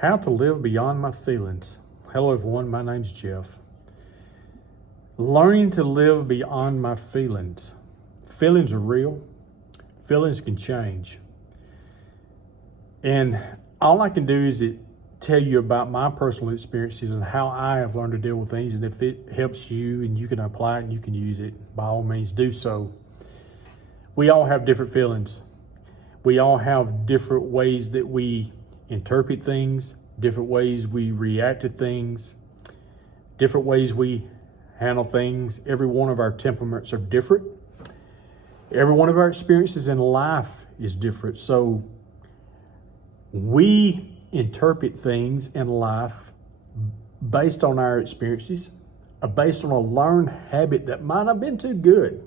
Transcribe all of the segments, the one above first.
How to live beyond my feelings. Hello, everyone. My name's Jeff. Learning to live beyond my feelings. Feelings are real. Feelings can change. And all I can do is tell you about my personal experiences and how I have learned to deal with things. And if it helps you and you can apply it and you can use it, by all means do so. We all have different feelings. We all have different ways that we interpret things, different ways we react to things, different ways we handle things. Every one of our temperaments are different. Every one of our experiences in life is different. So we interpret things in life based on our experiences, based on a learned habit that might have been too good.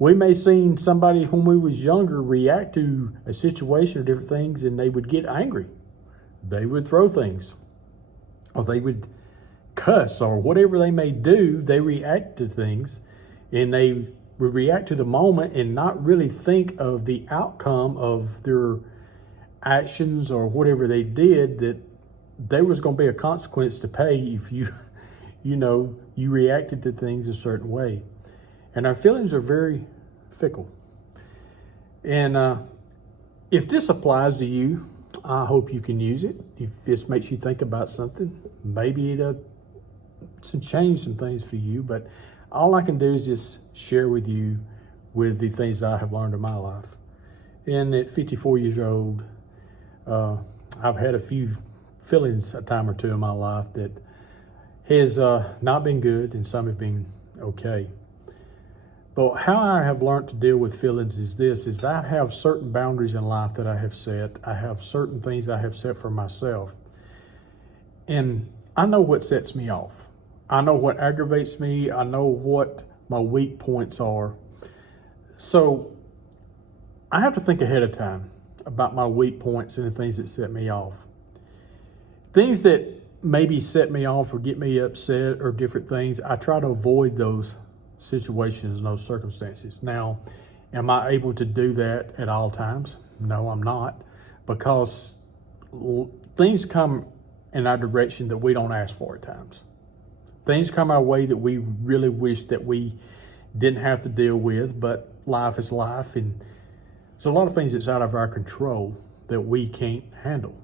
We may have seen somebody when we was younger react to a situation or different things and they would get angry. They would throw things or they would cuss or whatever they may do. They react to things and they would react to the moment and not really think of the outcome of their actions or whatever they did, that there was going to be a consequence to pay if you reacted to things a certain way. And our feelings are very fickle. And if this applies to you, I hope you can use it. If this makes you think about something, maybe it'll change some things for you. But all I can do is just share with you with the things that I have learned in my life. And at 54 years old, I've had a few feelings a time or two in my life that has not been good, and some have been okay. But how I have learned to deal with feelings is that I have certain boundaries in life that I have set. I have certain things I have set for myself. And I know what sets me off. I know what aggravates me. I know what my weak points are. So I have to think ahead of time about my weak points and the things that set me off. Things that maybe set me off or get me upset or different things, I try to avoid those situations and those circumstances. Now, am I able to do that at all times? No, I'm not, because things come in our direction that we don't ask for at times. Things come our way that we really wish that we didn't have to deal with, but life is life, and there's a lot of things that's out of our control that we can't handle.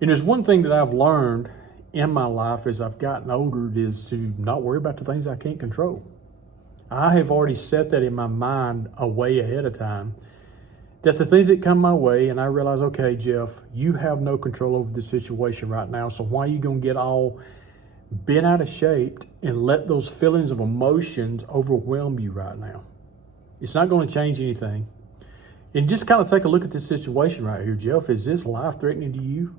And there's one thing that I've learned in my life as I've gotten older is to not worry about the things I can't control. I have already set that in my mind a way ahead of time, that the things that come my way, and I realize, okay, Jeff, you have no control over the situation right now, so why are you going to get all bent out of shape and let those feelings of emotions overwhelm you right now? It's not going to change anything. And just kind of take a look at this situation right here, Jeff. Is this life-threatening to you?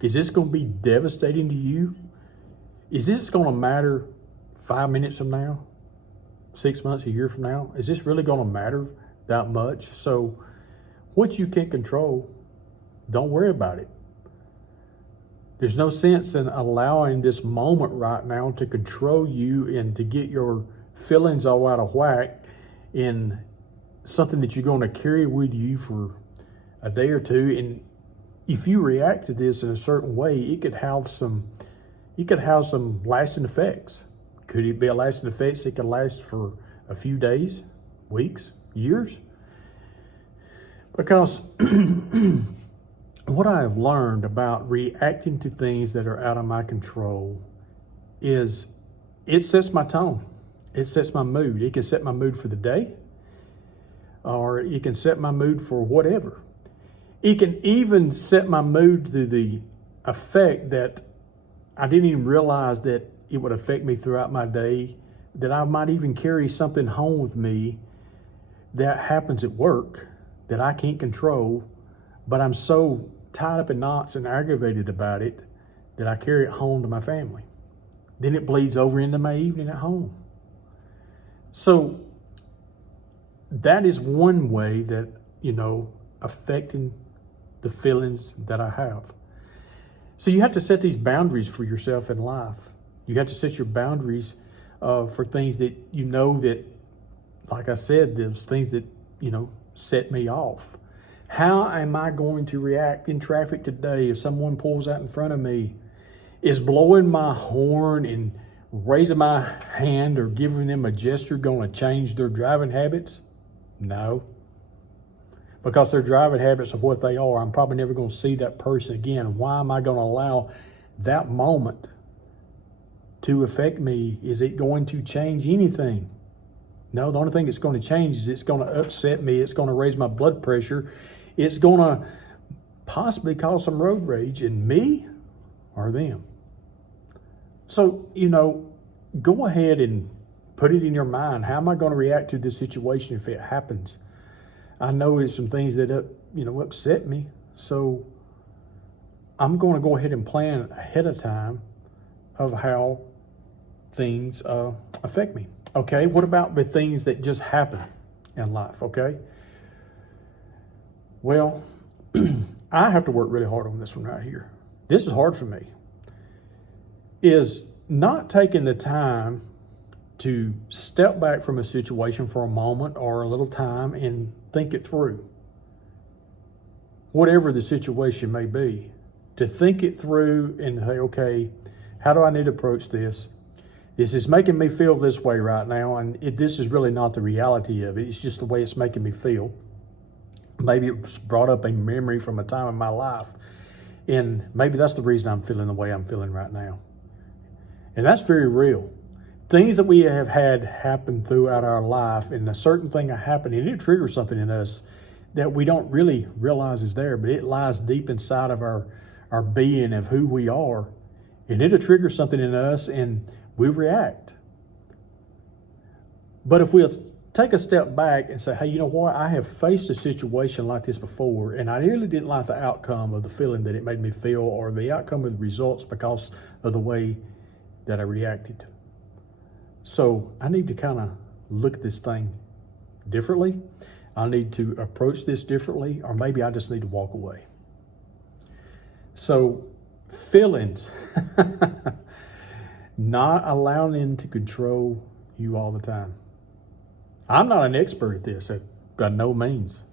Is this going to be devastating to you? Is this going to matter 5 minutes from now, 6 months, a year from now? Is this really going to matter that much? So what you can't control, don't worry about it. There's no sense in allowing this moment right now to control you and to get your feelings all out of whack in something that you're going to carry with you for a day or two. And if you react to this in a certain way, it could have some lasting effects. Could it be a lasting effects that could last for a few days, weeks, years? Because what I have learned about reacting to things that are out of my control is it sets my tone. It sets my mood. It can set my mood for the day, or it can set my mood for whatever. It can even set my mood to the effect that I didn't even realize that it would affect me throughout my day, that I might even carry something home with me that happens at work that I can't control, but I'm so tied up in knots and aggravated about it that I carry it home to my family. Then it bleeds over into my evening at home. So that is one way that, affecting the feelings that I have. So you have to set these boundaries for yourself in life. You have to set your boundaries for things that that, like I said, those things that, set me off. How am I going to react in traffic today if someone pulls out in front of me? Is blowing my horn and raising my hand or giving them a gesture going to change their driving habits? No. Because their driving habits are what they are. I'm probably never going to see that person again. Why am I going to allow that moment to affect me? Is it going to change anything? No, the only thing it's going to change is it's going to upset me. It's going to raise my blood pressure. It's going to possibly cause some road rage in me or them. So, go ahead and put it in your mind. How am I going to react to this situation if it happens? I know there's some things that, upset me. So I'm going to go ahead and plan ahead of time of how things affect me. Okay, what about the things that just happen in life, okay? Well, I have to work really hard on this one right here. This is hard for me. Is not taking the time to step back from a situation for a moment or a little time and think it through. Whatever the situation may be, to think it through and say, okay, how do I need to approach this? This is making me feel this way right now, and this is really not the reality of it. It's just the way it's making me feel. Maybe it's brought up a memory from a time in my life, and maybe that's the reason I'm feeling the way I'm feeling right now. And that's very real. Things that we have had happen throughout our life, and a certain thing happened, and it triggers something in us that we don't really realize is there, but it lies deep inside of our being of who we are, and it'll trigger something in us, and we react. But if we'll take a step back and say, hey, you know what? I have faced a situation like this before, and I really didn't like the outcome of the feeling that it made me feel or the outcome of the results because of the way that I reacted. So I need to kind of look at this thing differently. I need to approach this differently, or maybe I just need to walk away. So feelings, not allowing them to control you all the time. I'm not an expert at this, by no means.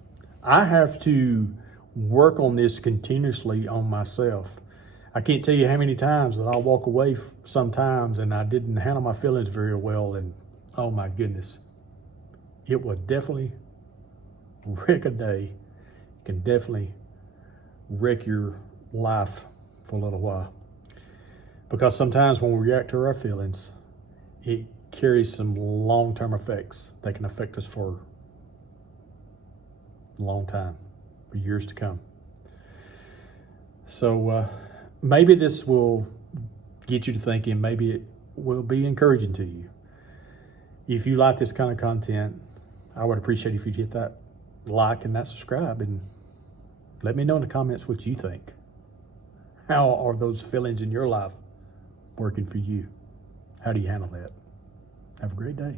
I have to work on this continuously on myself. I can't tell you how many times that I'll walk away sometimes and I didn't handle my feelings very well, and oh my goodness, it will definitely wreck a day. It can definitely wreck your life for a little while. Because sometimes when we react to our feelings, it carries some long-term effects that can affect us for a long time, for years to come. So maybe this will get you to thinking, maybe it will be encouraging to you. If you like this kind of content, I would appreciate if you'd hit that like and that subscribe, and let me know in the comments what you think. How are those feelings in your life working for you? How do you handle that? Have a great day.